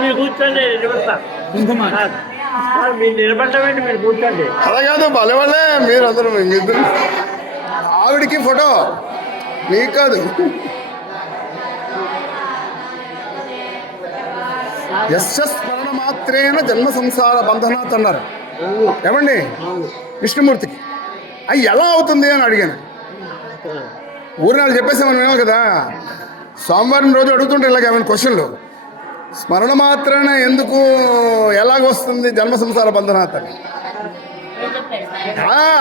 మీరు కూర్చోండి, మీరు నిలబడమేంటి, మీరు కూర్చోండి. అలా కాదు, భలే వాళ్ళే మీరు అందరూ. ఇద్దరు ఆవిడికి ఫోటో, మీకు కాదు. యశస్ స్మరణ మాత్రేన జన్మ సంసార బంధనాత్ అన్నారు. ఏమండి విష్ణుమూర్తికి అవి ఎలా అవుతుంది అని అడిగాను. ఊరినాళ్ళు చెప్పేసి మనం ఏమో కదా, సోమవారం రోజు అడుగుతుంటే ఇలాగ ఏమైనా క్వశ్చన్లు. స్మరణ మాత్రాన ఎందుకు ఎలాగొస్తుంది జన్మ సంసార బంధనాత్ అని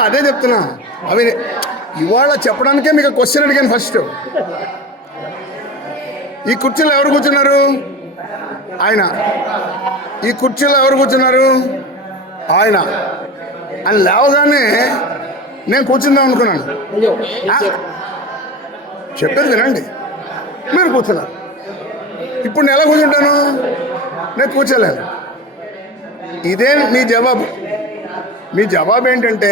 అదే చెప్తున్నా. అవి ఇవాళ చెప్పడానికే మీకు క్వశ్చన్ అడిగాను ఫస్ట్. ఈ కుర్చీలో ఎవరు కూర్చున్నారు? ఆయన. ఈ కుర్చీలో ఎవరు కూర్చున్నారు? ఆయన. అని లేవగానే నేను కూర్చుందాం అనుకున్నాను. చెప్పేది వినండి. మీరు కూర్చున్నారు. ఇప్పుడు నేను ఎలా కూర్చుంటాను? నేను కూర్చోలేను. ఇదే మీ జవాబు. మీ జవాబు ఏంటంటే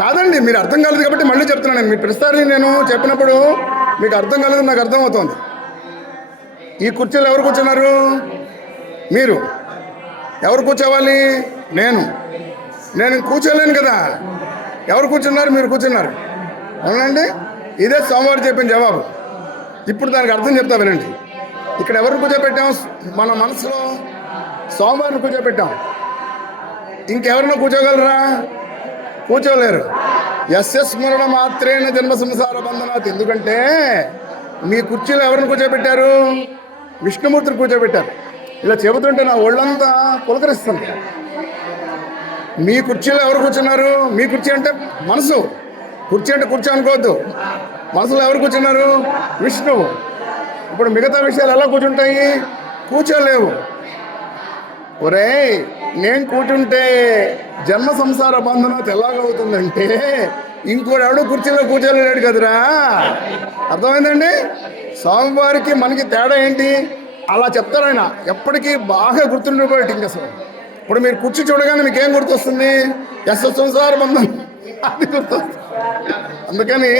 కాదండి, మీరు అర్థం కాలేదు కాబట్టి మళ్ళీ చెప్తున్నాను. మీరు ప్రతిసారి నేను చెప్పినప్పుడు మీకు అర్థం కాలేదు, నాకు అర్థమవుతుంది. ఈ కుర్చీలో ఎవరు కూర్చున్నారు? మీరు. ఎవరు కూర్చోవాలి? నేను కూర్చోలేను కదా. ఎవరు కూర్చున్నారు? మీరు కూర్చున్నారు. అవునండి, ఇదే సోమవారం చెప్పిన జవాబు. ఇప్పుడు దానికి అర్థం చెప్తా వినండి. ఇక్కడ ఎవరిని కూర్చోబెట్టాం? మన మనసులో సోమవారం కూర్చోబెట్టాం. ఇంకెవరినో కూర్చోగలరా? కూర్చోలేరు. యస్యస్ స్మరణ మాత్రేన జన్మ సంసార బంధనాత్. ఎందుకంటే మీ కుర్చీలో ఎవరిని కూర్చోబెట్టారు? విష్ణుమూర్తిని కూర్చోబెట్టారు. ఇలా చెబుతుంటే నా ఒళ్ళంతా పులకరిస్తుంది. మీ కుర్చీలో ఎవరు కూర్చున్నారు? మీ కుర్చీ అంటే మనసు. కుర్చీ అంటే కుర్చీ అనుకోవద్దు. మనసులో ఎవరు కూర్చున్నారు? విష్ణువు. ఇప్పుడు మిగతా విషయాలు ఎలా కూర్చుంటాయి? కూర్చోలేవు. ఒరేయ్, నేను కూర్చుంటే జన్మ సంసార బంధనాత్ ఎలాగవుతుందంటే ఇంకోటి ఎవడో కుర్చీలో కూర్చోలేడు కదరా. అర్థమైందండి? స్వామివారికి మనకి తేడా ఏంటి? అలా చెప్తారు ఆయన. ఎప్పటికీ బాగా గుర్తుండిపోయేటి. ఇంక అసలు ఇప్పుడు మీరు కుర్చీ చూడగానే మీకు ఏం గుర్తొస్తుంది? సంసార బంధం అది గుర్తొస్తుంది. అందుకని